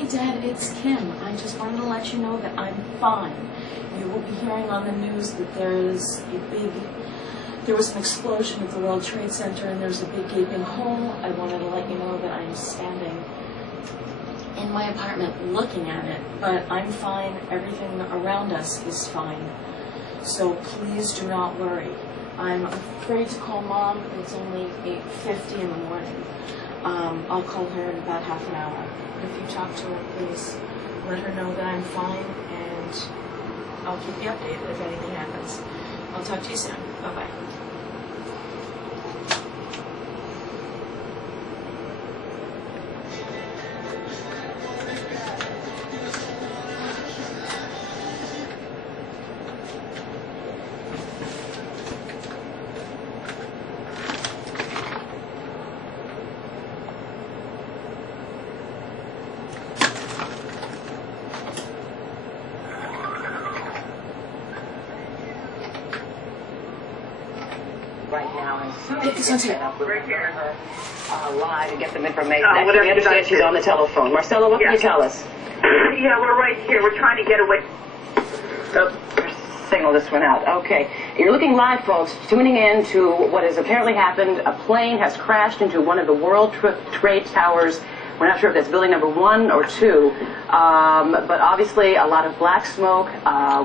Hey Dad, it's Kim. I just wanted to let you know that I'm fine. You will be hearing on the news that there was an explosion at the World Trade Center and there's a big gaping hole. I wanted to let you know that I'm standing in my apartment looking at it, but I'm fine. Everything around us is fine. So please do not worry. I'm afraid to call Mom. It's only 8:50 in the morning. I'll call her in about half an hour. If you talk to her, please let her know that I'm fine, and I'll keep you updated if anything happens. I'll talk to you soon. Bye-bye. Right now, and as soon as This one's here. we're here her live and get some information. Oh, whatever we understand you guys she's do. on the telephone. Marcella, what can you tell us? Yeah, we're right here. We're trying to get away. Signal this one out. Okay. You're looking live, folks, tuning in to what has apparently happened. A plane has crashed into one of the World Trade Towers. We're not sure if that's building number 1 or 2, but obviously a lot of black smoke.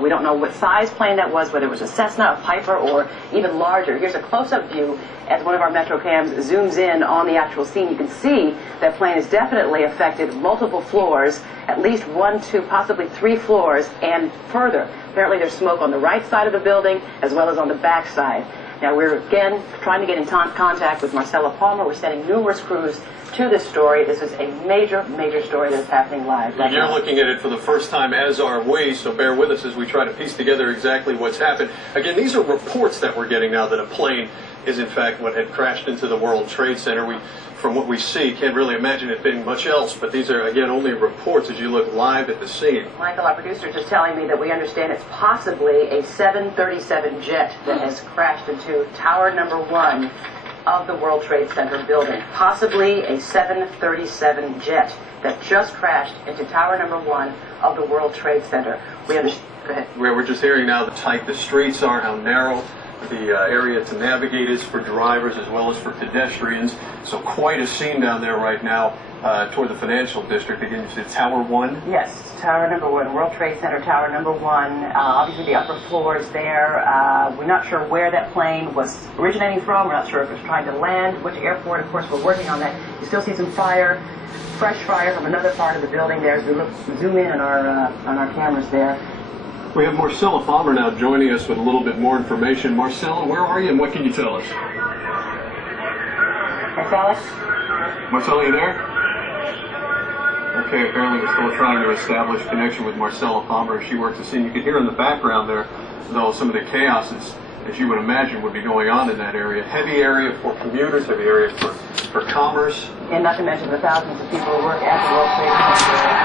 We don't know what size plane that was, whether it was a Cessna, a Piper, or even larger. Here's a close-up view as one of our Metro cams zooms in on the actual scene. You can see that plane has definitely affected multiple floors, at least 1, 2, possibly 3 floors, and further. Apparently there's smoke on the right side of the building as well as on the back side. Now we're again trying to get in contact with Marcella Palmer. We're sending numerous crews to this story. This is a major, major story that's happening live. Right You're looking at it for the first time, as are we, so bear with us as we try to piece together exactly what's happened. Again, these are reports that we're getting now that a plane is in fact what had crashed into the World Trade Center. We, from what we see, can't really imagine it being much else, but these are, again, only reports as you look live at the scene. Michael, our producer, just telling me that we understand it's possibly a 737 jet that has crashed into tower number 1 of the World Trade Center building. Possibly a 737 jet that just crashed into tower number 1 of the World Trade Center. We understand. Go ahead. We're just hearing now how tight the streets are, how narrow the area to navigate is for drivers as well as for pedestrians. So quite a scene down there right now toward the financial district. Again, you said Tower 1? Yes, Tower number 1, World Trade Center Tower number 1. Obviously the upper floors there. We're not sure where that plane was originating from. We're not sure if it was trying to land, which airport. Of course, we're working on that. You still see some fire, fresh fire from another part of the building there as we zoom in on our cameras there. We have Marcella Palmer now joining us with a little bit more information. Marcella, where are you and what can you tell us? Marcella? Marcella, you there? Okay, apparently we're still trying to establish connection with Marcella Palmer as she works the scene. You can hear in the background there, though, some of the chaos, as you would imagine, would be going on in that area. Heavy area for commuters, heavy area for commerce. And not to mention the thousands of people who work at the World Trade Center.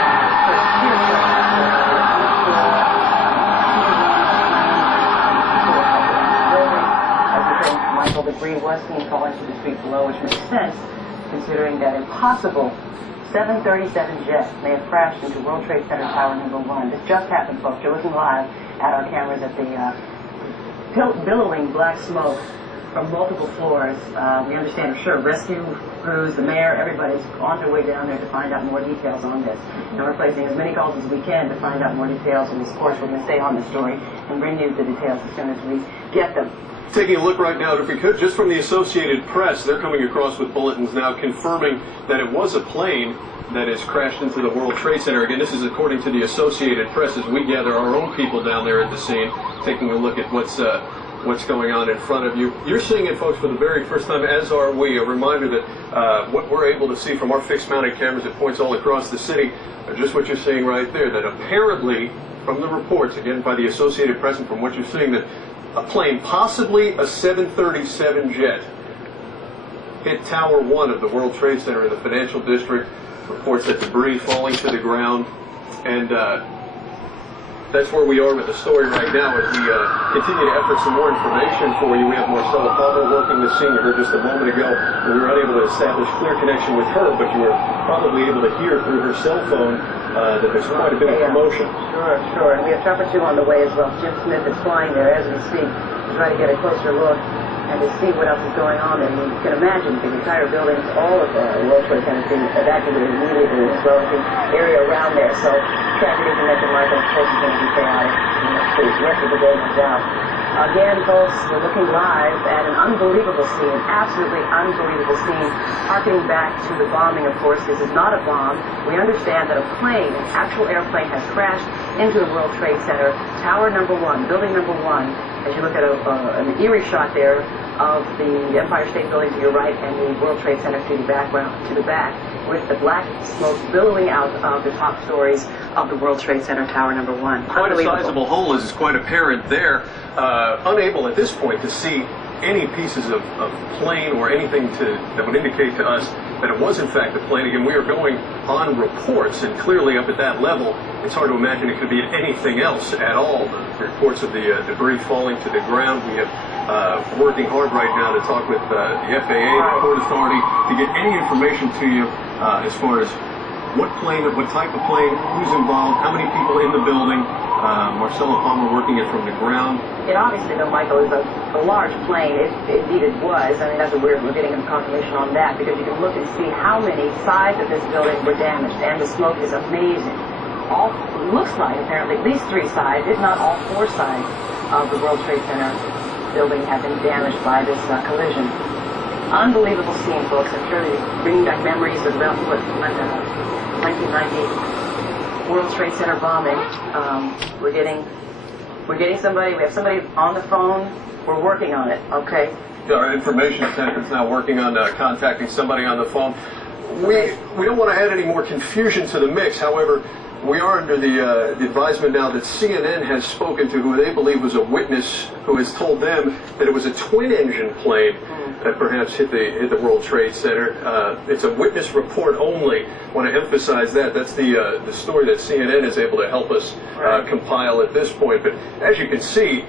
Michael, debris was seen falling to the street below, which makes sense considering that a possible 737 jet may have crashed into World Trade Center Tower number 1. This just happened, folks. You're looking live at our cameras at the billowing black smoke from multiple floors. We understand, sure, rescue crews, the mayor, everybody's on their way down there to find out more details on this. And we're placing as many calls as we can to find out more details. And of course, we're going to stay on the story and bring you the details as soon as we get them. Taking a look right now, if we could, just from the Associated Press, they're coming across with bulletins now confirming that it was a plane that has crashed into the World Trade Center. Again, this is according to the Associated Press as we gather our own people down there at the scene, taking a look at what's going on in front of you. You're seeing it, folks, for the very first time, as are we. A reminder that what we're able to see from our fixed-mounted cameras that points all across the city are just what you're seeing right there, that apparently, from the reports, again, by the Associated Press and from what you're seeing, that a plane, possibly a 737 jet, hit Tower 1 of the World Trade Center in the financial district. Reports that debris falling to the ground. And that's where we are with the story right now as we continue to effort some more information for you. We have Marcella Palmer working the scene. You heard just a moment ago, and we were unable to establish clear connection with her, but you were probably able to hear through her cell phone that there's quite a bit of commotion. Sure. And we have Trapper 2 on the way as well. Jim Smith is flying there as we speak to try to get a closer look and to see what else is going on there. You can imagine the entire buildings, all of the World Trade Center being evacuated immediately, as well as the area around there. So traffic, as you mentioned, Michael, of course, is going to be chaotic for the rest of the day, no doubt. Again, folks, we're looking live at an unbelievable scene, absolutely unbelievable scene, harkening back to the bombing, of course. This is not a bomb. We understand that a plane, an actual airplane, has crashed into the World Trade Center, Tower number 1, building number 1. As you look at an eerie shot there of the Empire State Building to your right and the World Trade Center to the back, with the black smoke billowing out of the top stories of the World Trade Center, Tower number 1. Quite a sizable hole is quite apparent there. Unable at this point to see any pieces of plane or anything that would indicate to us that it was in fact a plane. Again, we are going on reports, and clearly up at that level, it's hard to imagine it could be anything else at all. The reports of the debris falling to the ground. We have working hard right now to talk with the FAA, the Port Authority, to get any information to you as far as what plane, what type of plane, who's involved, how many people in the building. Marcella Palmer working it from the ground. It obviously, though, Michael, is a large plane. Indeed it was. I mean, that's we're getting a confirmation on that, because you can look and see how many sides of this building were damaged, and the smoke is amazing. All looks like, apparently, at least 3 sides, if not all 4 sides of the World Trade Center building have been damaged by this collision. Unbelievable scene, folks. I'm sure you're bringing back memories of about, 1990. World Trade Center bombing. We're getting somebody. We have somebody on the phone. We're working on it. Okay. Our information center is now working on contacting somebody on the phone. We don't want to add any more confusion to the mix. However, we are under the advisement now that CNN has spoken to who they believe was a witness who has told them that it was a twin-engine plane that perhaps hit the World Trade Center. It's a witness report only. I want to emphasize that. That's the story that CNN is able to help us compile at this point. But as you can see,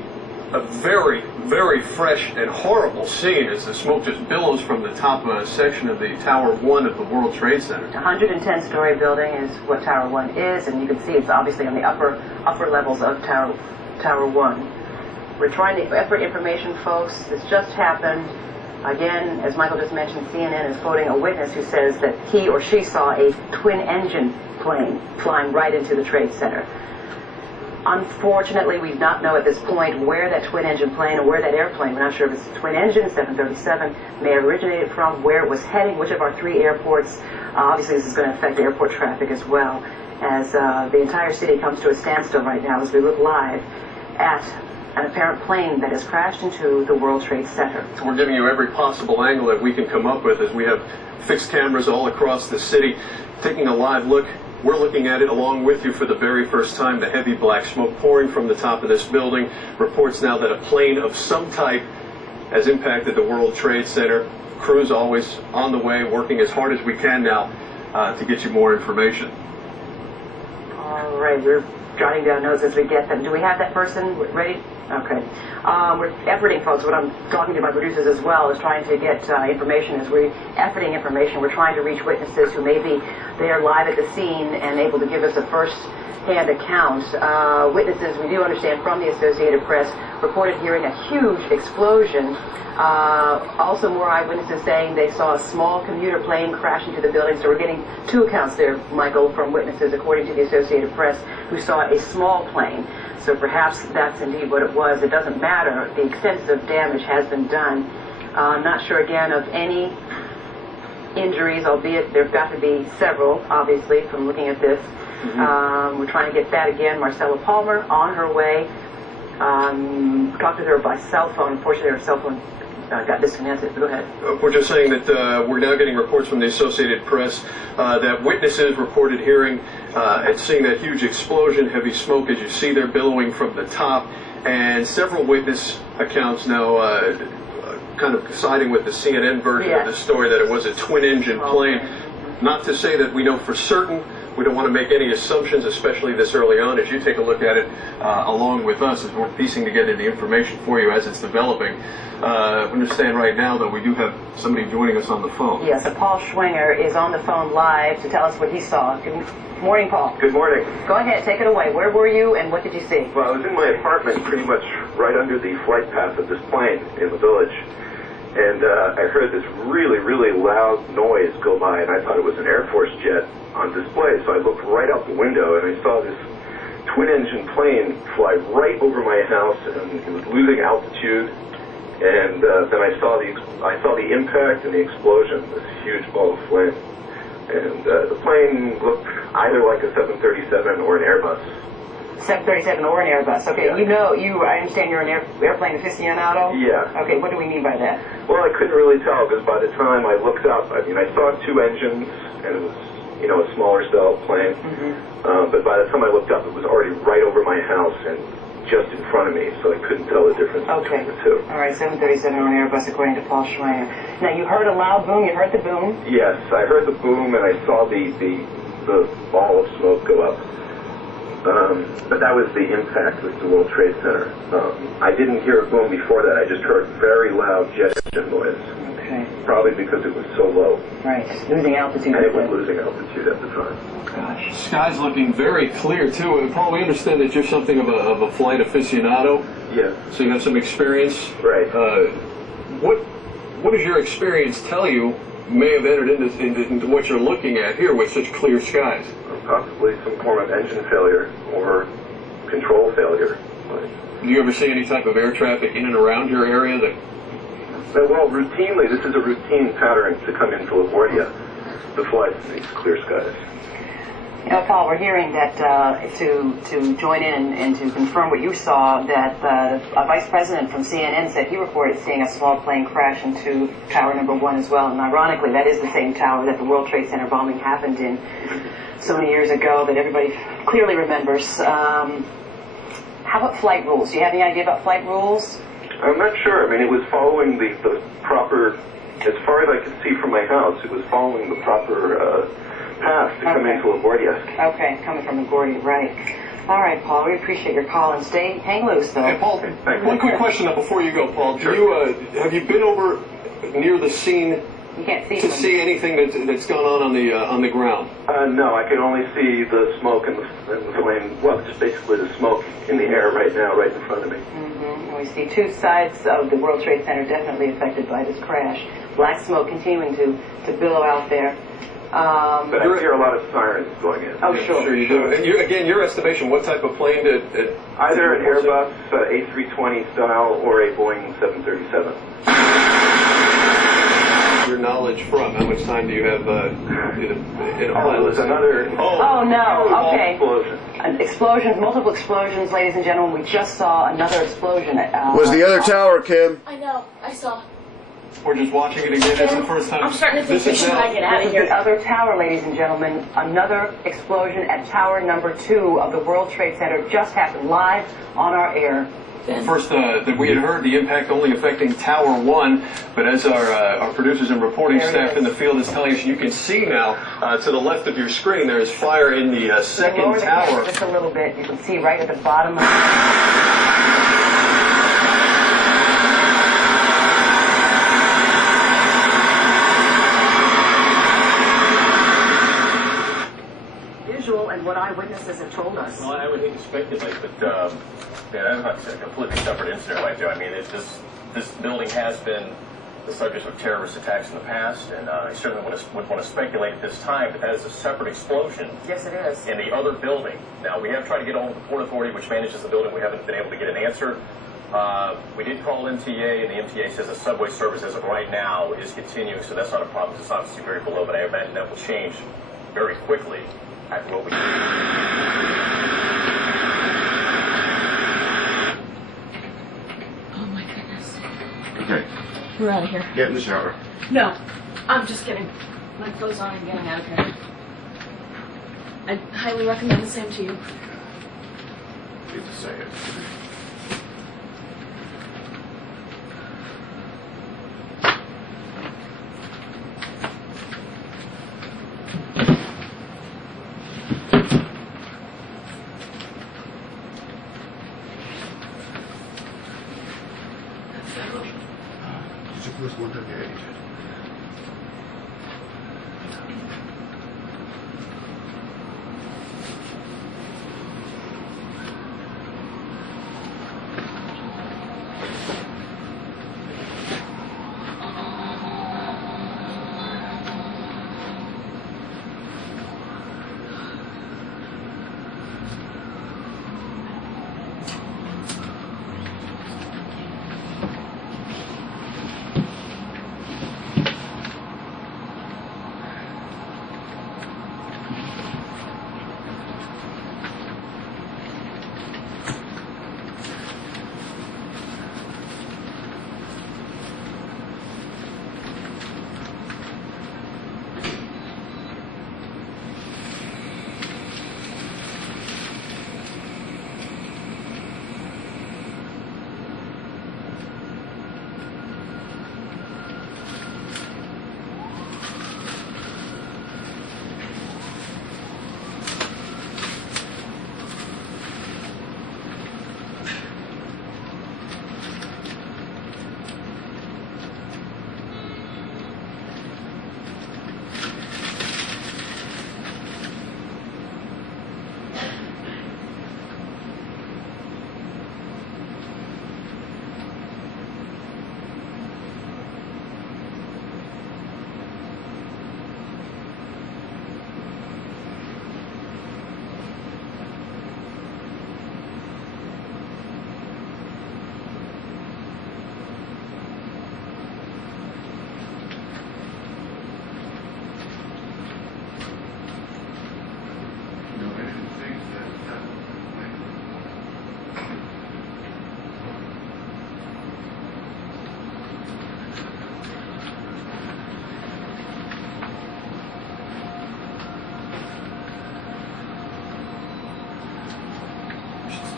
a very, very fresh and horrible scene as the smoke just billows from the top section of the Tower 1 of the World Trade Center. 110-story building is what Tower 1 is, and you can see it's obviously on the upper levels of Tower 1. We're trying to effort information, folks. This just happened. Again, as Michael just mentioned, CNN is quoting a witness who says that he or she saw a twin-engine plane flying right into the Trade Center. Unfortunately, we do not know at this point where that twin-engine plane or where that airplane, we're not sure if it's a twin-engine, 737, may have originated from, where it was heading, which of our 3 airports. Obviously, this is going to affect airport traffic as well, as the entire city comes to a standstill right now as we look live at an apparent plane that has crashed into the World Trade Center. So we're giving you every possible angle that we can come up with as we have fixed cameras all across the city, taking a live look. We're looking at it along with you for the very first time, the heavy black smoke pouring from the top of this building. Reports now that a plane of some type has impacted the World Trade Center. Crews always on the way, working as hard as we can now to get you more information. All right, we're jotting down notes as we get them. Do we have that person ready? Okay. We're efforting, folks. What I'm talking to my producers as well is trying to get information. As we're efforting information, we're trying to reach witnesses who may be there live at the scene and able to give us a first-hand account. Witnesses, we do understand from the Associated Press, reported hearing a huge explosion. Also more eyewitnesses saying they saw a small commuter plane crash into the building. So we're getting 2 accounts there, Michael, from witnesses, according to the Associated Press, who saw a small plane. So perhaps that's indeed what it was. It doesn't matter. The extensive damage has been done. Not sure, again, of any injuries, albeit there have got to be several, obviously, from looking at this. We're trying to get that again. Marcella Palmer on her way. Talked to her by cell phone. Unfortunately, her cell phone got disconnected. Go ahead. We're just saying that we're now getting reports from the Associated Press that witnesses reported hearing and seeing that huge explosion, heavy smoke, as you see there billowing from the top, and several witness accounts now kind of siding with the CNN version of the story that it was a twin-engine plane. Not to say that we know for certain. We don't want to make any assumptions, especially this early on, as you take a look at it along with us, as we're piecing together the information for you as it's developing. Understand right now, though, we do have somebody joining us on the phone. Yes, so Paul Schwinger is on the phone live to tell us what he saw. Good morning, Paul. Good morning. Go ahead, take it away. Where were you and what did you see? Well, I was in my apartment pretty much right under the flight path of this plane in the village. And I heard this really, really loud noise go by, and I thought it was an Air Force jet on display. So I looked right out the window, and I saw this twin-engine plane fly right over my house, and it was losing altitude. And then I saw the impact and the explosion, this huge ball of flame. And the plane looked either like a 737 or an Airbus. 737 or an Airbus. Okay, Yeah. I understand you're an airplane aficionado? Yeah. Okay, what do we mean by that? Well, I couldn't really tell because by the time I looked up, I saw two engines, and it was, a smaller cell plane. Mm-hmm. But by the time I looked up, it was already right over my house and just in front of me, so I couldn't tell the difference between the two. All right, 737 or an Airbus, according to Paul Schwinger. Now, you heard a loud boom. You heard the boom. Yes, I heard the boom, and I saw the ball of smoke go up. But that was the impact with the World Trade Center. I didn't hear a boom before that. I just heard very loud jet engine noise. Okay. Probably because it was so low. Right, losing altitude. And it was losing altitude at the time. Gosh. Sky's looking very clear, too. And Paul, we understand that you're something of a flight aficionado. Yes. So you have some experience. Right. What does your experience tell you may have entered into what you're looking at here with such clear skies? Possibly some form of engine failure or control failure. Do you ever see any type of air traffic in and around your area that... Well, routinely, this is a routine pattern to come into LaGuardia, to fly in these clear skies. Paul, we're hearing that to join in and to confirm what you saw, that a vice president from CNN said he reported seeing a small plane crash into tower number 1 as well. And ironically, that is the same tower that the World Trade Center bombing happened in so many years ago that everybody clearly remembers. How about flight rules? Do you have any idea about flight rules? I'm not sure. It was following the proper, as far as I could see from my house, it was following the proper path to come into LaGuardia. Okay, coming from LaGuardia, right. All right, Paul, we appreciate your call, and hang loose, though. Hey, Paul, one quick question before you go, Paul. Sure. Have you been over near the scene You can't see to see anything that's gone on the ground? No, I can only see the smoke and the flame. Well, just basically the smoke in the air right now, right in front of me. Mm-hmm. And we see two sides of the World Trade Center definitely affected by this crash. Black smoke continuing to billow out there. But I hear a lot of sirens going in. Oh, sure. Sure you do. And again, your estimation, what type of plane did either an Airbus A320 style or a Boeing 737. Your knowledge from? How much time do you have in a pilot? It was another... Oh, no. Okay. Explosion. Explosions, multiple explosions, ladies and gentlemen. We just saw another explosion. Was the other tower, Kim? I know, I saw. We're just watching it again. That's the first time. I'm starting to think we should probably get out of here. The other tower, ladies and gentlemen, another explosion at tower number 2 of the World Trade Center just happened live on our air. First, that we had heard the impact only affecting Tower 1, but as our producers and reporting staff in the field is telling us, you can see now to the left of your screen there is fire in the second tower. Just a little bit. You can see right at the bottom of and what eyewitnesses have told us. Well, I would hate to speculate, but that's a completely separate incident right there. This building has been the subject of terrorist attacks in the past, and I certainly wouldn't want to speculate at this time, but that is a separate explosion. Yes, it is. In the other building. Now, we have tried to get on with the Port Authority, which manages the building. We haven't been able to get an answer. We did call MTA, and the MTA says the subway service as of right now is continuing, so that's not a problem. It's obviously very below, but I imagine that will change very quickly after what we do. Oh my goodness. Okay. We're out of here. Get in the shower. No, I'm just getting my clothes on and getting out of here. I highly recommend the same to you. Need to say it.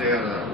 stay out of that.